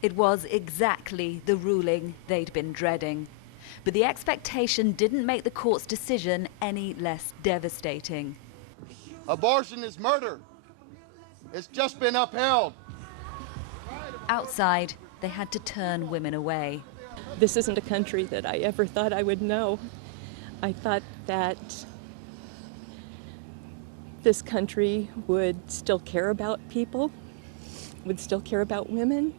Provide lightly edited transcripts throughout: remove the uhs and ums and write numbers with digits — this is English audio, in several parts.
It was exactly the ruling they'd been dreading. But the expectation didn't make the court's decision any less devastating. Abortion is murder. It's just been upheld. Outside, they had to turn women away. This isn't a country that I ever thought I would know. I thought that this country would still care about people, would still care about women.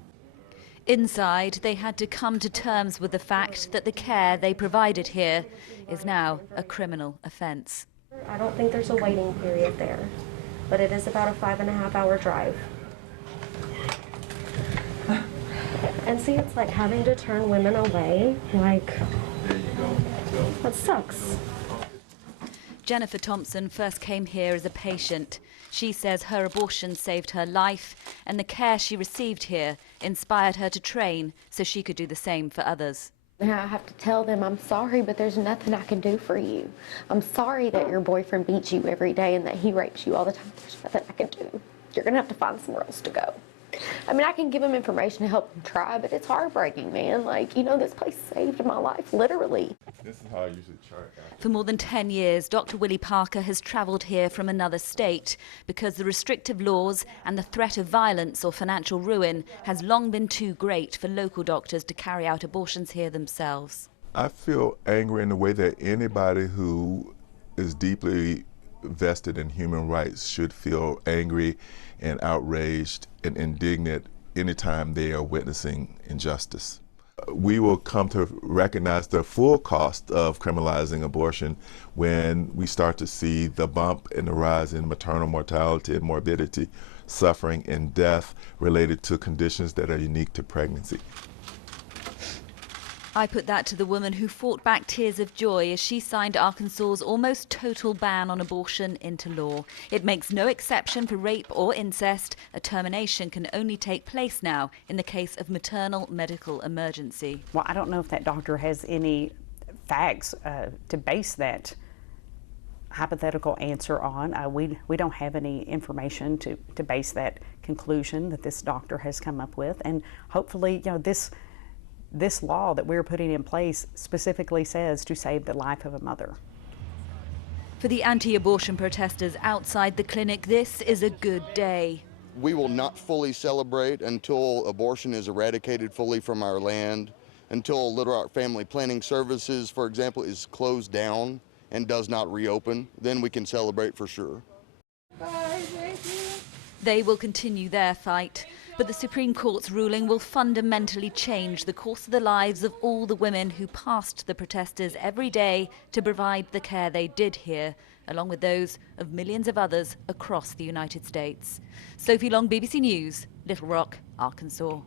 Inside, they had to come to terms with the fact that the care they provided here is now a criminal offence. I don't think there's a waiting period there, but it is about a 5.5-hour drive. And see, it's like having to turn women away, like, that sucks. Jennifer Thompson first came here as a patient. She says her abortion saved her life, and the care she received here inspired her to train so she could do the same for others. Now I have to tell them, I'm sorry, but there's nothing I can do for you. I'm sorry that your boyfriend beats you every day and that he rapes you all the time. There's nothing I can do. You're going to have to find somewhere else to go. I mean, I can give them information to help them try, but it's heartbreaking, man. Like, you know, this place saved my life, literally. This is how I usually chart. For more than 10 years, Dr. Willie Parker has travelled here from another state because the restrictive laws and the threat of violence or financial ruin has long been too great for local doctors to carry out abortions here themselves. I feel angry in the way that anybody who is deeply vested in human rights should feel angry and outraged and indignant anytime they are witnessing injustice. We will come to recognize the full cost of criminalizing abortion when we start to see the bump in the rise in maternal mortality and morbidity, suffering and death related to conditions that are unique to pregnancy. I put that to the woman who fought back tears of joy as she signed Arkansas's almost total ban on abortion into law. It makes no exception for rape or incest. A termination can only take place now in the case of maternal medical emergency. Well, I don't know if that doctor has any facts to base that hypothetical answer on. We don't have any information to base that conclusion that this doctor has come up with. And hopefully, you know, this law that we're putting in place specifically says to save the life of a mother. For the anti-abortion protesters outside the clinic, this is a good day. We will not fully celebrate until abortion is eradicated fully from our land, until Little Rock Family Planning Services, for example, is closed down and does not reopen. Then we can celebrate for sure. They will continue their fight, but the Supreme Court's ruling will fundamentally change the course of the lives of all the women who passed the protesters every day to provide the care they did here, along with those of millions of others across the United States. Sophie Long, BBC News, Little Rock, Arkansas.